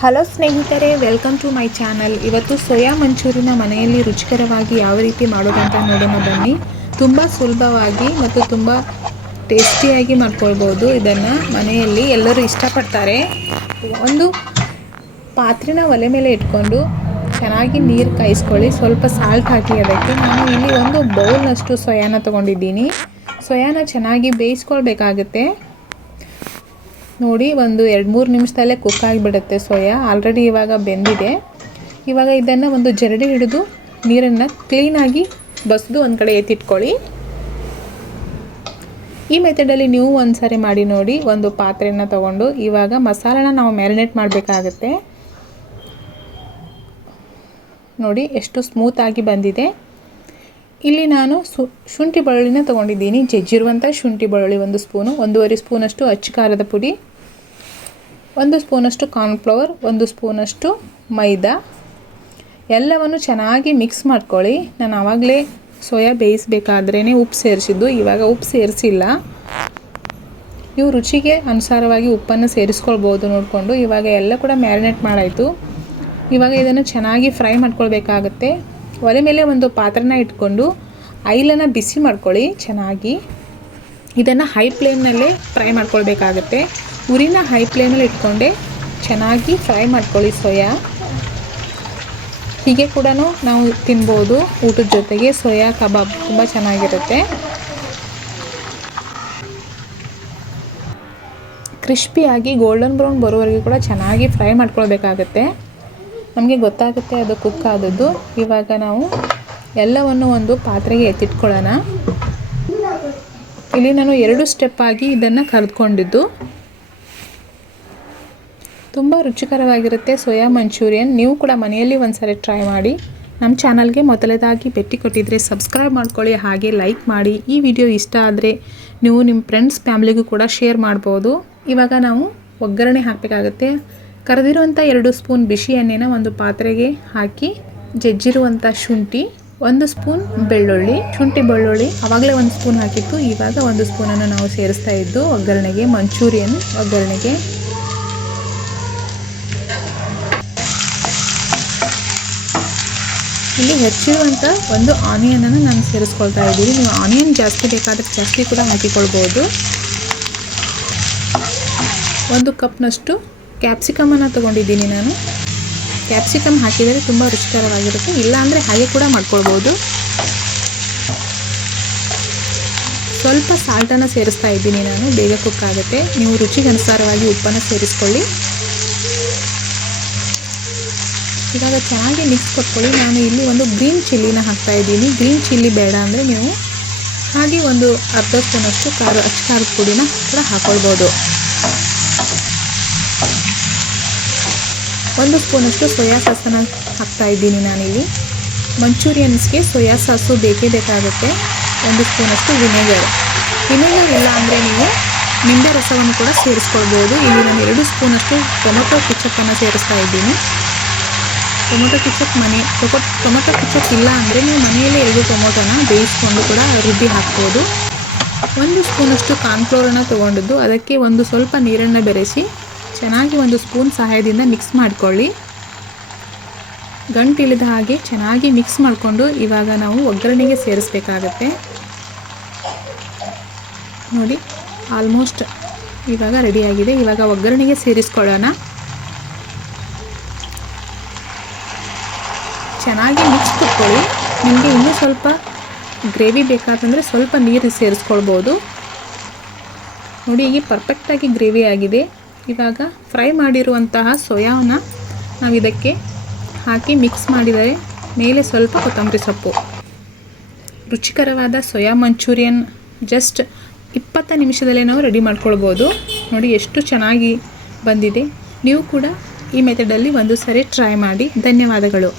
Hello ಸ್ನೇಹಿತರೆ, welcome to my channel. ಇವತ್ತು soya ಮಂಚೂರಿನ ಮನೆಯಲ್ಲಿ ರುಚಿಕರವಾಗಿ ಯಾವ ರೀತಿ ಮಾಡೋದಂತ ನೋಡೋಣ ಬನ್ನಿ. ತುಂಬ ಸುಲಭವಾಗಿ ಮತ್ತು ತುಂಬ ಟೇಸ್ಟಿಯಾಗಿ ಮಾಡ್ಕೊಳ್ಬೋದು. ಇದನ್ನು ಮನೆಯಲ್ಲಿ ಎಲ್ಲರೂ ಇಷ್ಟಪಡ್ತಾರೆ. ಒಂದು ಪಾತ್ರೆನ ಒಲೆ ಮೇಲೆ ಇಟ್ಕೊಂಡು ಚೆನ್ನಾಗಿ ನೀರು ಕಾಯಿಸ್ಕೊಳ್ಳಿ. ಸ್ವಲ್ಪ ಸಾಲ್ಟ್ ಹಾಕಿ ಅದಕ್ಕೆ. ನಾನು ಇಲ್ಲಿ ಒಂದು ಬೌಲ್ನಷ್ಟು ಸೋಯಾನ ತೊಗೊಂಡಿದ್ದೀನಿ. ಸೋಯಾನ ಚೆನ್ನಾಗಿ ಬೇಯಿಸ್ಕೊಳ್ಬೇಕಾಗುತ್ತೆ. ನೋಡಿ, ಒಂದು 2-3 ನಿಮಿಷದಲ್ಲೇ ಕುಕ್ ಆಗಿಬಿಡುತ್ತೆ. ಸೋಯಾ ಆಲ್ರೆಡಿ ಇವಾಗ ಬೆಂದಿದೆ. ಇವಾಗ ಇದನ್ನು ಒಂದು ಜರಡಿ ಹಿಡಿದು ನೀರನ್ನು ಕ್ಲೀನಾಗಿ ಬಸಿದು ಒಂದು ಕಡೆ ಎತ್ತಿಟ್ಕೊಳ್ಳಿ. ಈ ಮೆಥಡಲ್ಲಿ ನೀವು ಒಂದು ಸಾರಿ ಮಾಡಿ ನೋಡಿ. ಒಂದು ಪಾತ್ರೆಯನ್ನು ತಗೊಂಡು ಇವಾಗ ಮಸಾಲೆನ ನಾವು ಮ್ಯಾರಿನೇಟ್ ಮಾಡಬೇಕಾಗತ್ತೆ. ನೋಡಿ ಎಷ್ಟು ಸ್ಮೂತಾಗಿ ಬಂದಿದೆ. ಇಲ್ಲಿ ನಾನು ಶುಂಠಿ ಬೆಳ್ಳುಳ್ಳಿನ ತೊಗೊಂಡಿದ್ದೀನಿ. ಜಜ್ಜಿರುವಂಥ ಶುಂಠಿ ಬೆಳ್ಳುಳ್ಳಿ 1 ಸ್ಪೂನು, 1.5 ಸ್ಪೂನಷ್ಟು ಅಚ್ಚ ಖಾರದ ಪುಡಿ, 1 ಸ್ಪೂನಷ್ಟು ಕಾರ್ನ್ಫ್ಲವರ್, 1 ಸ್ಪೂನಷ್ಟು ಮೈದಾ, ಎಲ್ಲವನ್ನು ಚೆನ್ನಾಗಿ ಮಿಕ್ಸ್ ಮಾಡ್ಕೊಳ್ಳಿ. ನಾನು ಆವಾಗಲೇ ಸೋಯಾ ಬೇಯಿಸಬೇಕಾದ್ರೇ ಉಪ್ಪು ಸೇರಿಸಿದ್ದು, ಇವಾಗ ಉಪ್ಪು ಸೇರಿಸಿಲ್ಲ. ನೀವು ರುಚಿಗೆ ಅನುಸಾರವಾಗಿ ಉಪ್ಪನ್ನು ಸೇರಿಸ್ಕೊಳ್ಬೋದು ನೋಡಿಕೊಂಡು. ಇವಾಗ ಎಲ್ಲ ಕೂಡ ಮ್ಯಾರಿನೇಟ್ ಮಾಡಾಯಿತು. ಇವಾಗ ಇದನ್ನು ಚೆನ್ನಾಗಿ ಫ್ರೈ ಮಾಡ್ಕೊಳ್ಬೇಕಾಗತ್ತೆ. ಒಲೆ ಮೇಲೆ ಒಂದು ಪಾತ್ರನ ಇಟ್ಕೊಂಡು ಆಯಿಲನ್ನು ಬಿಸಿ ಮಾಡ್ಕೊಳ್ಳಿ ಚೆನ್ನಾಗಿ. ಇದನ್ನು ಹೈ ಫ್ಲೇಮ್ನಲ್ಲೇ ಫ್ರೈ ಮಾಡ್ಕೊಳ್ಬೇಕಾಗತ್ತೆ. ಉರಿನ ಹೈ ಫ್ಲೇಮಲ್ಲಿ ಇಟ್ಕೊಂಡೆ ಚೆನ್ನಾಗಿ ಫ್ರೈ ಮಾಡ್ಕೊಳ್ಳಿ ಸೋಯಾ. ಹೀಗೆ ಕೂಡ ನಾವು ತಿನ್ಬೋದು ಊಟದ ಜೊತೆಗೆ. ಸೋಯಾ ಕಬಾಬ್ ತುಂಬ ಚೆನ್ನಾಗಿರುತ್ತೆ. ಕ್ರಿಸ್ಪಿಯಾಗಿ ಗೋಲ್ಡನ್ ಬ್ರೌನ್ ಬರೋವರೆಗೂ ಕೂಡ ಚೆನ್ನಾಗಿ ಫ್ರೈ ಮಾಡ್ಕೊಳ್ಬೇಕಾಗತ್ತೆ. ನಮಗೆ ಗೊತ್ತಾಗುತ್ತೆ ಅದು ಕುಕ್ ಆದದ್ದು. ಇವಾಗ ನಾವು ಎಲ್ಲವನ್ನು ಒಂದು ಪಾತ್ರೆಗೆ ಎತ್ತಿಟ್ಕೊಳ್ಳೋಣ. ಇಲ್ಲಿ ನಾನು 2 ಸ್ಟೆಪ್ ಆಗಿ ಇದನ್ನು ಕರೆದುಕೊಂಡಿದ್ದು. ತುಂಬ ರುಚಿಕರವಾಗಿರುತ್ತೆ ಸೋಯಾ ಮಂಚೂರಿಯನ್. ನೀವು ಕೂಡ ಮನೆಯಲ್ಲಿ ಒಂದು ಸಾರಿ ಟ್ರೈ ಮಾಡಿ. ನಮ್ಮ ಚಾನಲ್ಗೆ ಮೊದಲನೇದಾಗಿ ಭೇಟಿ ಕೊಟ್ಟಿದ್ದರೆ ಸಬ್ಸ್ಕ್ರೈಬ್ ಮಾಡ್ಕೊಳ್ಳಿ, ಹಾಗೆ ಲೈಕ್ ಮಾಡಿ. ಈ ವಿಡಿಯೋ ಇಷ್ಟ ಆದರೆ ನೀವು ನಿಮ್ಮ ಫ್ರೆಂಡ್ಸ್ ಫ್ಯಾಮ್ಲಿಗೂ ಕೂಡ ಶೇರ್ ಮಾಡ್ಬೋದು. ಇವಾಗ ನಾವು ಒಗ್ಗರಣೆ ಹಾಕಬೇಕಾಗತ್ತೆ. ಕರೆದಿರುವಂಥ 2 ಸ್ಪೂನ್ ಬಿಸಿ ಎಣ್ಣೆನ ಒಂದು ಪಾತ್ರೆಗೆ ಹಾಕಿ, ಜಜ್ಜಿರುವಂಥ ಶುಂಠಿ, 1 ಸ್ಪೂನ್ ಬೆಳ್ಳುಳ್ಳಿ, ಶುಂಠಿ ಬೆಳ್ಳುಳ್ಳಿ ಆವಾಗಲೇ 1 ಸ್ಪೂನ್ ಹಾಕಿತ್ತು. ಇವಾಗ 1 ಸ್ಪೂನನ್ನು ನಾವು ಸೇರಿಸ್ತಾ ಇದ್ದು ಒಗ್ಗರಣೆಗೆ, ಮಂಚೂರಿಯನ್ ಒಗ್ಗರಣೆಗೆ. ಇಲ್ಲಿ ಹೆಚ್ಚಿರುವಂಥ 1 ಆನಿಯನನ್ನು ನಾನು ಸೇರಿಸ್ಕೊಳ್ತಾ ಇದ್ದೀನಿ. ನೀವು ಆನಿಯನ್ ಜಾಸ್ತಿ ಬೇಕಾದರೆ ಜಾಸ್ತಿ ಕೂಡ ಹಾಕಿಕೊಳ್ಬೋದು. 1 ಕಪ್ನಷ್ಟು ಕ್ಯಾಪ್ಸಿಕಮನ್ನು ತೊಗೊಂಡಿದ್ದೀನಿ ನಾನು. ಕ್ಯಾಪ್ಸಿಕಮ್ ಹಾಕಿದರೆ ತುಂಬ ರುಚಿಕರವಾಗಿರುತ್ತೆ. ಇಲ್ಲ ಅಂದರೆ ಹಾಗೆ ಕೂಡ ಮಾಡ್ಕೊಳ್ಬೋದು. ಸ್ವಲ್ಪ ಸಾಲ್ಟನ್ನು ಸೇರಿಸ್ತಾ ಇದ್ದೀನಿ ನಾನು, ಬೇಗ ಕುಕ್ ಆಗುತ್ತೆ. ನೀವು ರುಚಿಗೆ ಅನುಸಾರವಾಗಿ ಉಪ್ಪನ್ನು ಸೇರಿಸ್ಕೊಳ್ಳಿ. ಇವಾಗ ಚೆನ್ನಾಗಿ ಮಿಕ್ಸ್ ಕೊಟ್ಕೊಳ್ಳಿ. ನಾನು ಇಲ್ಲಿ ಒಂದು ಗ್ರೀನ್ ಚಿಲ್ಲಿನ ಹಾಕ್ತಾ ಇದ್ದೀನಿ. ಗ್ರೀನ್ ಚಿಲ್ಲಿ ಬೇಡ ಅಂದರೆ ನೀವು ಹಾಗೆ ಒಂದು ಅರ್ಧ ಸ್ಪೂನಷ್ಟು ಅಚ್ಚ ಖಾರದ ಪುಡಿನ ಕೂಡ ಹಾಕ್ಕೊಳ್ಬೋದು. 1 ಸ್ಪೂನಷ್ಟು ಸೋಯಾ ಸಾಸನ್ನು ಹಾಕ್ತಾ ಇದ್ದೀನಿ ನಾನಿಲ್ಲಿ. ಮಂಚೂರಿಯನ್ಸ್ಗೆ ಸೋಯಾ ಸಾಸು ಬೇಕೇ ಬೇಕಾಗುತ್ತೆ. 1 ಸ್ಪೂನಷ್ಟು ವಿನೆಗರ್ ಇಲ್ಲ ಅಂದರೆ ನೀವು ನಿಂಬೆ ರಸವನ್ನು ಕೂಡ ಸೇರಿಸ್ಕೊಳ್ಬೋದು. ಇಲ್ಲಿ ನಾನು 2 ಸ್ಪೂನಷ್ಟು ಟೊಮೊಟೊ ಕೆಚಪ್ಪನ್ನು ಸೇರಿಸ್ತಾ ಇದ್ದೀನಿ. ಟೊಮೊಟೊ ಕೆಚಪ್ ಇಲ್ಲ ಅಂದರೆ ನೀವು ಮನೆಯಲ್ಲೇ 2 ಟೊಮೊಟೊನ ಬೇಯಿಸ್ಕೊಂಡು ಕೂಡ ರುಬ್ಬಿ ಹಾಕ್ಬೋದು. 1 ಸ್ಪೂನಷ್ಟು ಕಾರ್ನ್ಫ್ಲವರನ್ನು ತೊಗೊಂಡಿದ್ದು, ಅದಕ್ಕೆ ಒಂದು ಸ್ವಲ್ಪ ನೀರನ್ನು ಬೆರೆಸಿ ಚೆನ್ನಾಗಿ 1 ಸ್ಪೂನ್ ಸಹಾಯದಿಂದ ಮಿಕ್ಸ್ ಮಾಡಿಕೊಳ್ಳಿ. ಗಂಟಿಳಿದ ಹಾಗೆ ಚೆನ್ನಾಗಿ ಮಿಕ್ಸ್ ಮಾಡಿಕೊಂಡು ಇವಾಗ ನಾವು ಒಗ್ಗರಣೆಗೆ ಸೇರಿಸಬೇಕಾಗತ್ತೆ. ನೋಡಿ, ಆಲ್ಮೋಸ್ಟ್ ಇವಾಗ ರೆಡಿಯಾಗಿದೆ. ಇವಾಗ ಒಗ್ಗರಣೆಗೆ ಸೇರಿಸ್ಕೊಳ್ಳೋಣ. ಚೆನ್ನಾಗಿ ಮಿಕ್ಸ್ ಕೊಟ್ಕೊಳ್ಳಿ. ನಿಮಗೆ ಇನ್ನೂ ಸ್ವಲ್ಪ ಗ್ರೇವಿ ಬೇಕಾದಂದರೆ ಸ್ವಲ್ಪ ನೀರು ಸೇರಿಸ್ಕೊಳ್ಬೋದು. ನೋಡಿ, ಈಗ ಪರ್ಫೆಕ್ಟಾಗಿ ಗ್ರೇವಿ ಆಗಿದೆ. ಇವಾಗ ಫ್ರೈ ಮಾಡಿರುವಂತಹ ಸೋಯಾನ ನಾವು ಇದಕ್ಕೆ ಹಾಕಿ ಮಿಕ್ಸ್ ಮಾಡಿದರೆ ಮೇಲೆ ಸ್ವಲ್ಪ ಕೊತ್ತಂಬರಿ ಸೊಪ್ಪು. ರುಚಿಕರವಾದ ಸೋಯಾ ಮಂಚೂರಿಯನ್ ಜಸ್ಟ್ 20 ನಿಮಿಷದಲ್ಲೇ ನಾವು ರೆಡಿ ಮಾಡ್ಕೊಳ್ಬೋದು. ನೋಡಿ ಎಷ್ಟು ಚೆನ್ನಾಗಿ ಬಂದಿದೆ. ನೀವು ಕೂಡ ಈ ಮೆಥಡಲ್ಲಿ ಒಂದು ಸಾರಿ ಟ್ರೈ ಮಾಡಿ. ಧನ್ಯವಾದಗಳು.